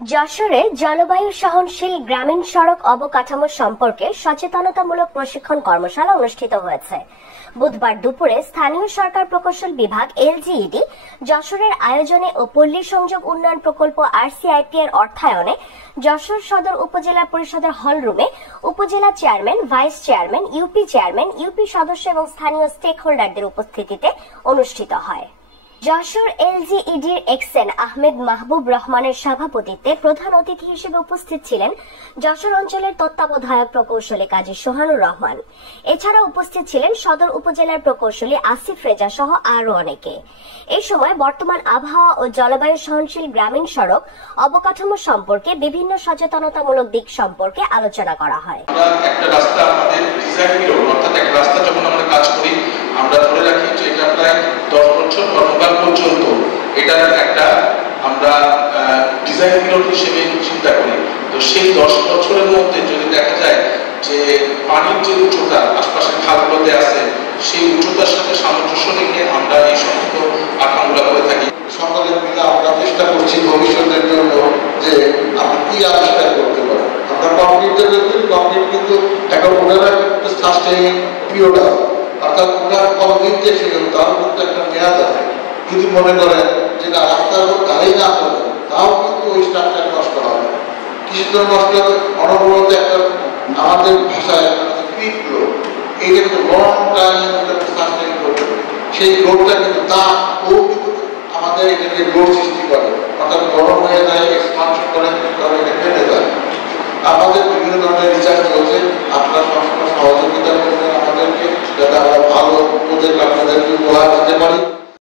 যশোরে জলবায়ু সহনশীল গ্রামীণ সড়ক অবকাঠামো সম্পর্কে সচেতনতামূলক প্রশিক্ষণ কর্মশালা অনুষ্ঠিত হয়েছে। বুধবার দুপুরে স্থানীয় সরকার প্রকৌশল বিভাগ এলজিইডি যশোরের আয়োজনে ও পল্লী সংযোগ উন্নয়ন প্রকল্প আরসিআইপি এর অর্থায়নে যশোর সদর উপজেলা পরিষদের হলরুমে উপজেলা chairman, vice chairman, UP chairman, UP সদস্য এবং স্থানীয় স্টেক হোল্ডারদের উপস্থিতিতে অনুষ্ঠিত হয়। যশোর এলজিইডির এক্সএন আহমেদ মাহবুব রহমানের সভাপতিত্বে প্রধান অতিথি হিসেবে উপস্থিত ছিলেন যশোর অঞ্চলের তত্ত্বাবধায়ক প্রকৌশলী কাজী সোহানুর রহমান। এছাড়া উপস্থিত ছিলেন সদর উপজেলার প্রকৌশলী আসিফ রেজা সহ আরো অনেকে। এই সময় বর্তমান আবহাওয়া ও জলবায়ু সহনশীল গ্রামীণ সড়ক অবকাঠামো সম্পর্কে বিভিন্ন সচেতনতামূলক দিক সম্পর্কে আলোচনা করা হয়। একটা রাস্তা আমাদের ডিজাইন নিল, অর্থাৎ একটা রাস্তা যখন আমরা কাজ করি আমরা ধরে রাখি যে এটা প্রায় 10 বছর কর্মকাল পর্যন্ত এটার একটা আমরা ডিজাইন পিরিয়ড হিসেবে চিন্তা করি। তো সেই 10 বছরের মধ্যে যদি দেখা যায় যে পানির যে উচ্চতা আশপাশের খালগুলোতে আছে সেই উচ্চতার সাথে সামঞ্জস্য রেখে আমরা এই সমস্ত কাঠামোগুলো করে থাকি। সকলে মিলে আমরা চেষ্টা করছি ভবিষ্যতের জন্য যে আমরা কি আবিষ্কার করতে পারি। আমরা কংক্রিটের কংক্রিট কিন্তু এখন ওনারা একটা সাস্টেইনিং পিরিয়ড আছে, অর্থাৎ ওনার কংক্রিট যে ছিল তার মধ্যে একটা মেয়াদ আছে। যদি মনে করেন যেটা রাস্তার গাড়ি না চলে তাও কিন্তু ওই স্ট্রাকচার নষ্ট হবে। কিছু নষ্ট হবে অনবরত একটা আমাদের ভাষায় পিট লোড, এইটা কিন্তু লং টাইম সাস্টেইন করতে হবে। সেই লোডটা কিন্তু তা ও কিন্তু আমাদের এটাকে লোড সৃষ্টি করে, অর্থাৎ গরম হয়ে যায়, এক্সপানশন করে এটা কেটে যায়। আমাদের বিভিন্ন ধরনের রিসার্চ চলছে, আপনারা সবসময় সহযোগিতা করবেন আমাদেরকে যাতে আমরা ভালো প্রজেক্ট আপনাদেরকে উপহার দিতে পারি।